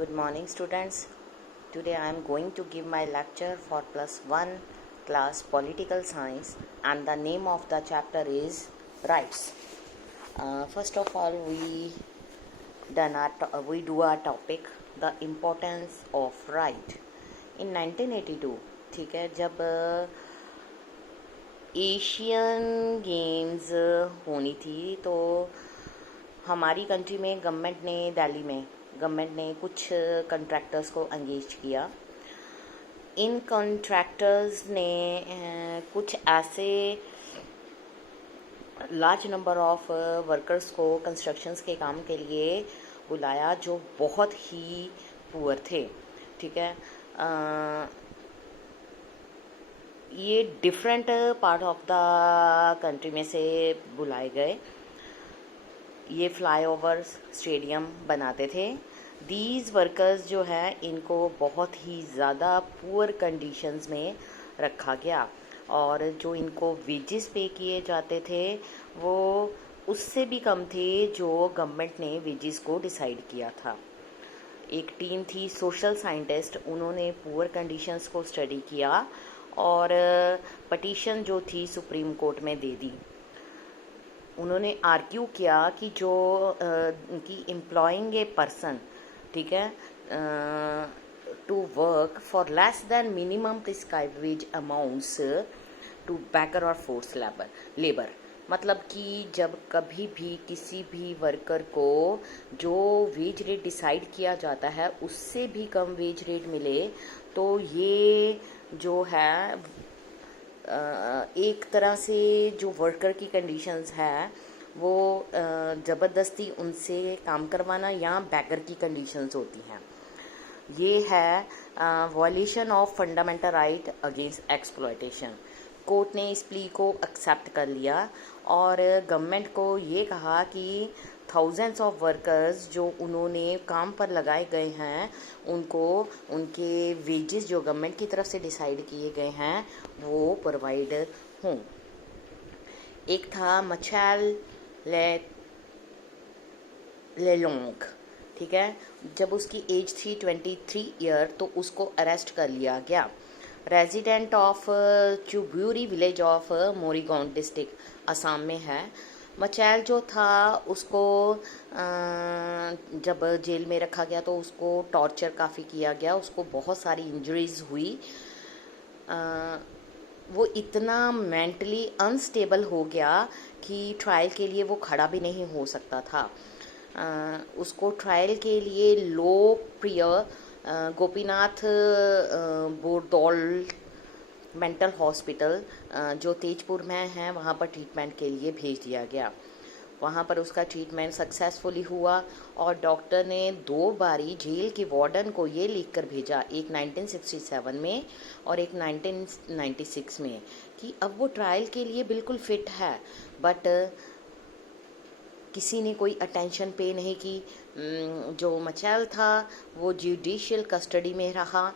Good morning, students. Today I am going to give my lecture for +1 class political science, and the name of the chapter is rights. First of all, we do our topic, the importance of right. In 1982, ठीक है, जब Asian games होनी थी तो हमारी country में दिल्ली में government ने कुछ कंट्रैक्टर्स को एंगेज किया। इन कंट्रैक्टर्स ने कुछ ऐसे लार्ज नंबर ऑफ वर्कर्स को कंस्ट्रक्शंस के काम के लिए बुलाया जो बहुत ही पुअर थे। ठीक है, ये different part of the country में से बुलाए गए। ये फ्लाईओवर्स स्टेडियम बनाते थे। दीज वर्कर्स जो है इनको बहुत ही ज़्यादा पुअर कंडीशंस में रखा गया और जो इनको वेजेस पे किए जाते थे वो उससे भी कम थे जो गवर्नमेंट ने वेजेस को डिसाइड किया था। एक टीम थी सोशल साइंटिस्ट, उन्होंने पुअर कंडीशंस को स्टडी किया और पटिशन जो थी सुप्रीम कोर्ट में दे दी। उन्होंने आर्ग्यू किया कि जो कि एम्प्लॉइंग ए पर्सन, ठीक है, to work for less than minimum prescribed wage amounts to begar और फोर्स लेबर, मतलब कि जब कभी भी किसी भी वर्कर को जो वेज रेट डिसाइड किया जाता है उससे भी कम वेज रेट मिले तो ये जो है एक तरह से जो वर्कर की कंडीशंस है वो ज़बरदस्ती उनसे काम करवाना या बैकर की कंडीशंस होती हैं। ये है violation of fundamental right against exploitation. Court ने इस प्ली को एक्सेप्ट कर लिया और गवर्नमेंट को ये कहा कि थाउजेंड्स ऑफ वर्कर्स जो उन्होंने काम पर लगाए गए हैं उनको उनके वेजेस जो गवर्नमेंट की तरफ से डिसाइड किए गए हैं वो प्रोवाइड हों। एक था मचैल लेलोंग, ठीक है, जब उसकी एज थी 23 ईयर तो उसको अरेस्ट कर लिया गया। Resident of Chuburi village of Morigaon district Assam में है। मचैल जो था उसको जब जेल में रखा गया तो उसको टॉर्चर काफ़ी किया गया, उसको बहुत सारी इंजरीज हुई। वो इतना मेंटली अनस्टेबल हो गया कि ट्रायल के लिए वो खड़ा भी नहीं हो सकता था। उसको ट्रायल के लिए लोकप्रिय गोपीनाथ बोरदौल मेंटल हॉस्पिटल जो तेजपुर में है वहाँ पर ट्रीटमेंट के लिए भेज दिया गया। वहाँ पर उसका ट्रीटमेंट सक्सेसफुली हुआ और डॉक्टर ने 2 बारी जेल के वार्डन को ये लिख कर भेजा, एक 1967 में और एक 1996 में, कि अब वो ट्रायल के लिए बिल्कुल फिट है। बट किसी ने कोई अटेंशन पे नहीं की। जो मचैल था वो जुडिशियल कस्टडी में रहा।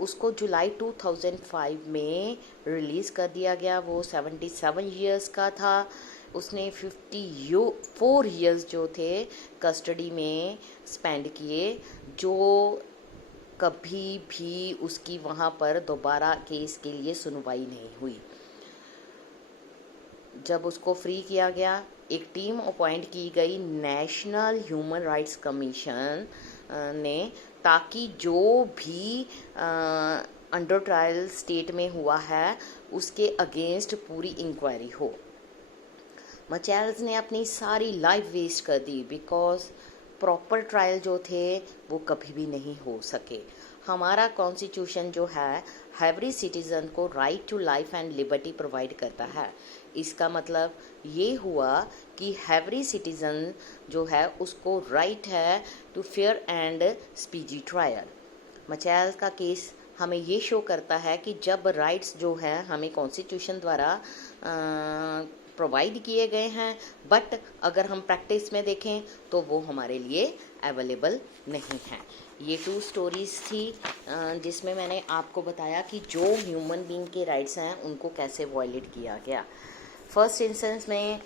उसको जुलाई 2005 में रिलीज़ कर दिया गया। वो 77 ईयर्स का था। उसने 54 ईयर्स जो थे कस्टडी में स्पेंड किए, जो कभी भी उसकी वहाँ पर दोबारा केस के लिए सुनवाई नहीं हुई। जब उसको फ्री किया गया एक टीम अपॉइंट की गई नेशनल ह्यूमन राइट्स कमीशन ने, ताकि जो भी अंडर ट्रायल स्टेट में हुआ है उसके अगेंस्ट पूरी इंक्वायरी हो। मचैल्स ने अपनी सारी लाइफ वेस्ट कर दी बिकॉज प्रॉपर ट्रायल जो थे वो कभी भी नहीं हो सके। हमारा कॉन्स्टिट्यूशन जो है एवरी सिटीज़न को right to life and liberty provide करता है। इसका मतलब ये हुआ कि एवरी सिटीज़न जो है उसको राइट है to fair and speedy trial. मचैल का केस हमें ये शो करता है कि जब राइट्स जो है हमें कॉन्स्टिट्यूशन द्वारा प्रोवाइड किए गए हैं, बट अगर हम प्रैक्टिस में देखें तो वो हमारे लिए अवेलेबल नहीं है। ये 2 स्टोरीज़ थी जिसमें मैंने आपको बताया कि जो ह्यूमन बीइंग के राइट्स हैं उनको कैसे वायलेट किया गया। फर्स्ट इंस्टेंस में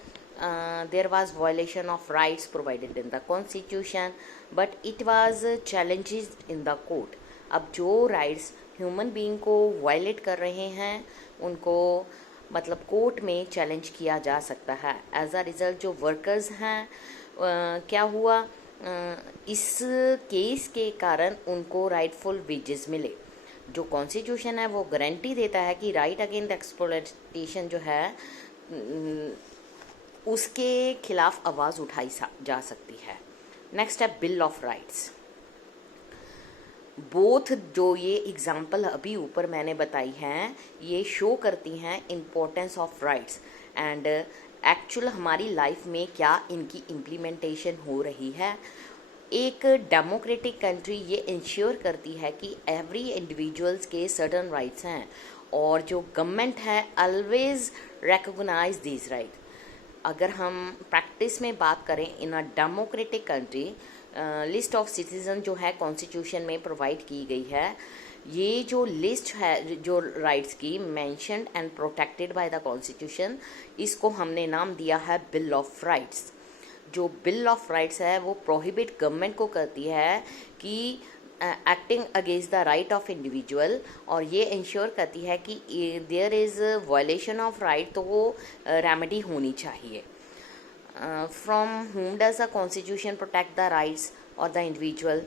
there was violation of rights provided in the constitution, but it was challenges in the court. अब जो rights ह्यूमन बीइंग को वायलेट कर रहे हैं उनको मतलब कोर्ट में चैलेंज किया जा सकता है. एज अ रिज़ल्ट जो वर्कर्स हैं क्या हुआ, इस केस के कारण उनको राइटफुल वेजेस मिले. जो कॉन्स्टिट्यूशन है वो गारंटी देता है कि राइट अगेंस्ट एक्सप्लॉयटेशन जो है उसके खिलाफ आवाज़ उठाई जा सकती है. नेक्स्ट है बिल ऑफ राइट्स. बोथ जो ये एग्जाम्पल अभी ऊपर मैंने बताई हैं ये शो करती हैं importance of rights and actual हमारी लाइफ में क्या इनकी इम्प्लीमेंटेशन हो रही है. एक डेमोक्रेटिक कंट्री ये इंश्योर करती है कि एवरी इंडिविजुअल्स के सर्टन राइट्स हैं और जो गवर्नमेंट है ऑलवेज रिकॉग्नाइज दीज राइट. अगर हम प्रैक्टिस में बात करें in a democratic country, list of citizen जो है कॉन्स्टिट्यूशन में प्रोवाइड की गई है. ये जो लिस्ट है जो राइट्स की mentioned and protected by the constitution, इसको हमने नाम दिया है बिल ऑफ राइट्स. जो बिल ऑफ राइट्स है वो प्रोहिबिट गवर्नमेंट को करती है कि acting against the right of individual, और ये इंश्योर करती है कि there is violation of right तो वो रेमेडी होनी चाहिए. From whom does the constitution protect the rights or the individual?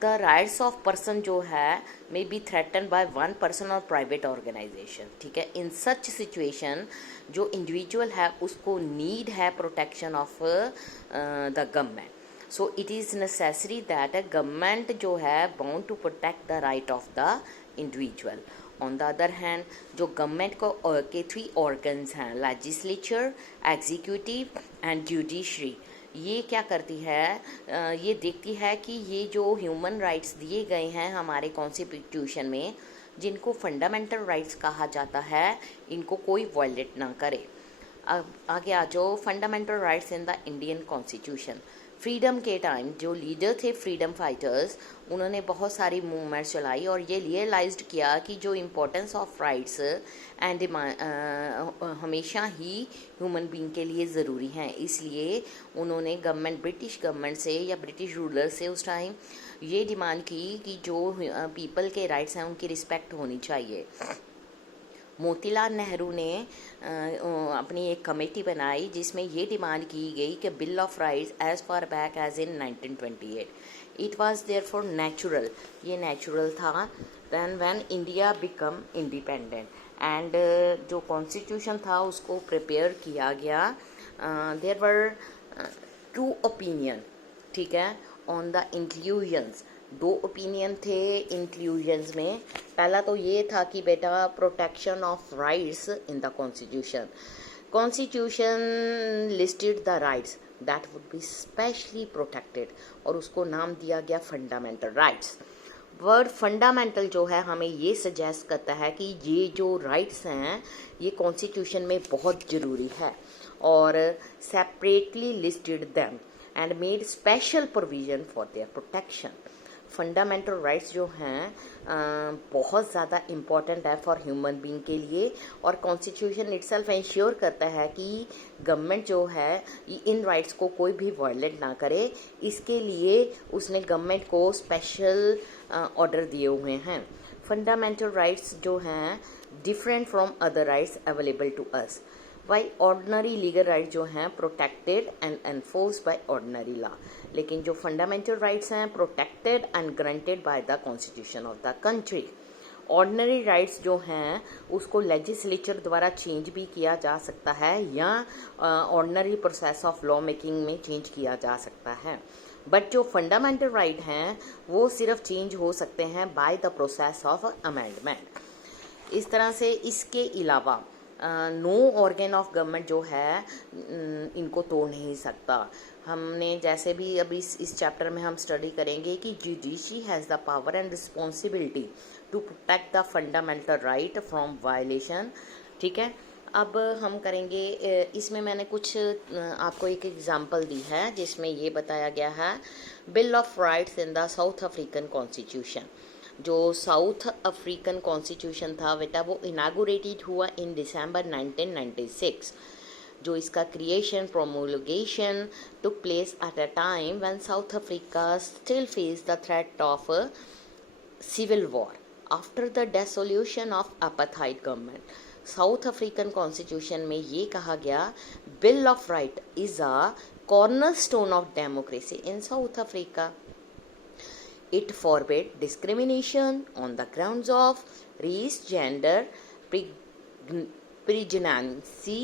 The rights of person जो है may be threatened by one person or private organization. ठीक है, in such situation जो individual है उसको need है protection of the government. So it is necessary that a government जो है bound to protect the right of the individual. On the other hand जो government को के 3 ऑर्गन्स हैं, लेजिस्लेचर, एग्जीक्यूटिव एंड जुडिशरी, ये क्या करती है, ये देखती है कि ये जो ह्यूमन राइट्स दिए गए हैं हमारे कॉन्स्टिट्यूशन में जिनको फंडामेंटल राइट्स कहा जाता है इनको कोई वायलेट ना करे. अब आगे आ जाओ fundamental rights in the Indian constitution. Freedom के टाइम जो लीडर थे फ्रीडम फाइटर्स, उन्होंने बहुत सारी मूवमेंट्स चलाई और ये रियलाइज्ड किया कि जो इम्पोर्टेंस ऑफ राइट्स एंड हमेशा ही ह्यूमन बीइंग के लिए ज़रूरी हैं. इसलिए उन्होंने गवर्नमेंट ब्रिटिश गवर्नमेंट से या ब्रिटिश रूलर से उस टाइम ये डिमांड की कि जो पीपल के राइट्स हैं उनकी रिस्पेक्ट होनी चाहिए. मोतीलाल नेहरू ने अपनी एक कमेटी बनाई जिसमें ये डिमांड की गई कि bill of rights as far back as in 1928. It was therefore natural, ये नेचुरल था then when India become independent and जो कॉन्स्टिट्यूशन था उसको प्रिपेयर किया गया. देयर वर 2 ओपिनियन, ठीक है, ऑन द इंक्लूजन्स. 2 ओपिनियन थे इंक्लूजन्स में. पहला तो ये था कि बेटा protection of rights in the constitution. Constitution listed the rights that would be specially protected और उसको नाम दिया गया फंडामेंटल राइट्स. वर्ड फंडामेंटल जो है हमें ये सजेस्ट करता है कि ये जो राइट्स हैं ये कॉन्स्टिट्यूशन में बहुत ज़रूरी है और separately listed them and made special provision for their protection. Fundamental rights जो हैं बहुत ज़्यादा इम्पॉर्टेंट है फॉर ह्यूमन बीइंग के लिए और कॉन्स्टिट्यूशन इटसेल्फ इंश्योर करता है कि गवर्नमेंट जो है इन राइट्स को कोई भी वायलेट ना करे. इसके लिए उसने गवर्नमेंट को स्पेशल ऑर्डर दिए हुए हैं. फंडामेंटल राइट्स जो हैं different from other rights available to us. Why ordinary legal right जो हैं protected and enforced by ordinary law, लेकिन जो फंडामेंटल राइट्स हैं protected and granted by the constitution of the country. Ordinary rights जो हैं उसको लेजिस्लेचर द्वारा change भी किया जा सकता है या ordinary process of law making में चेंज किया जा सकता है. बट जो फंडामेंटल राइट हैं वो सिर्फ चेंज हो सकते हैं by the process of amendment. इस तरह से इसके अलावा नो ऑर्गन ऑफ गवर्नमेंट जो है इनको तोड़ नहीं सकता. हमने जैसे भी अभी इस चैप्टर में हम स्टडी करेंगे कि judiciary has the power and responsibility to protect the fundamental right from violation. ठीक है, अब हम करेंगे इसमें मैंने कुछ आपको एक एग्जांपल दी है जिसमें ये बताया गया है bill of rights in the south African constitution. जो साउथ अफ्रीकन कॉन्स्टिट्यूशन था बेटा वो इनागुरेटेड हुआ इन दिसंबर 1996. जो इसका creation promulgation took place at a time when South Africa still face the threat of civil war after the dissolution of apartheid government. South African constitution में ये कहा गया, bill of right is a cornerstone of democracy in South Africa. It forbade discrimination on the grounds of race, gender, pregnancy,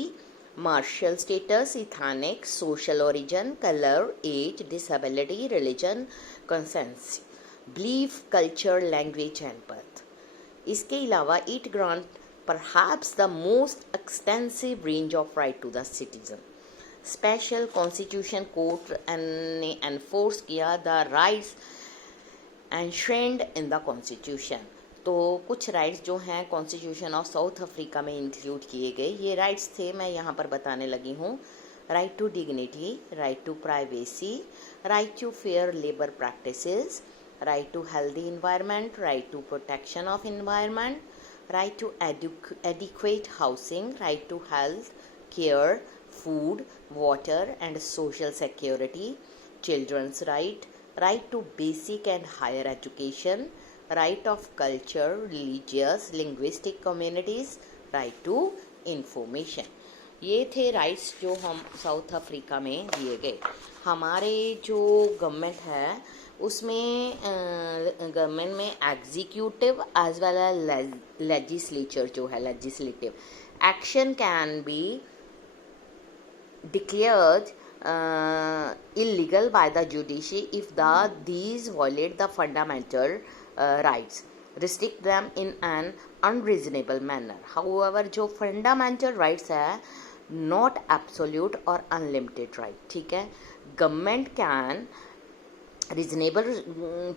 martial status, ethnic, social origin, color, age, disability, religion, conscience, belief, culture, language and birth. इसके अलावा it grant perhaps the most extensive range of right to the citizen. Special constitution court ने enforce किया the rights enshrined in the constitution. तो कुछ rights जो हैं constitution of South Africa में include किए गए. ये राइट्स थे, मैं यहाँ पर बताने लगी हूँ. Right to dignity, right to privacy, right to fair labour practices, right to healthy environment, right to protection of environment, right to adequate housing, right to health care, food, water and social security, children's right, right to basic and higher education, right of culture, religious, linguistic communities, right to information. ये थे rights जो हम south Africa में दिए गए. हमारे जो government है उसमें गवर्नमेंट में executive as well as legislature जो है, legislative action can be declared illegal by the judiciary if these violate the fundamental rights, restrict them in an unreasonable manner. However, जो fundamental rights है, not absolute or unlimited right. ठीक है, government can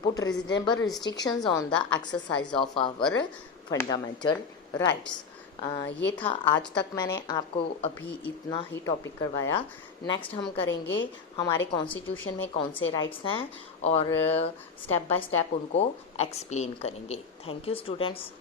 put reasonable restrictions on the exercise of our fundamental rights. ये था. आज तक मैंने आपको अभी इतना ही टॉपिक करवाया. नेक्स्ट हम करेंगे हमारे कॉन्स्टिट्यूशन में कौन से राइट्स हैं और स्टेप बाय स्टेप उनको एक्सप्लेन करेंगे. Thank you students.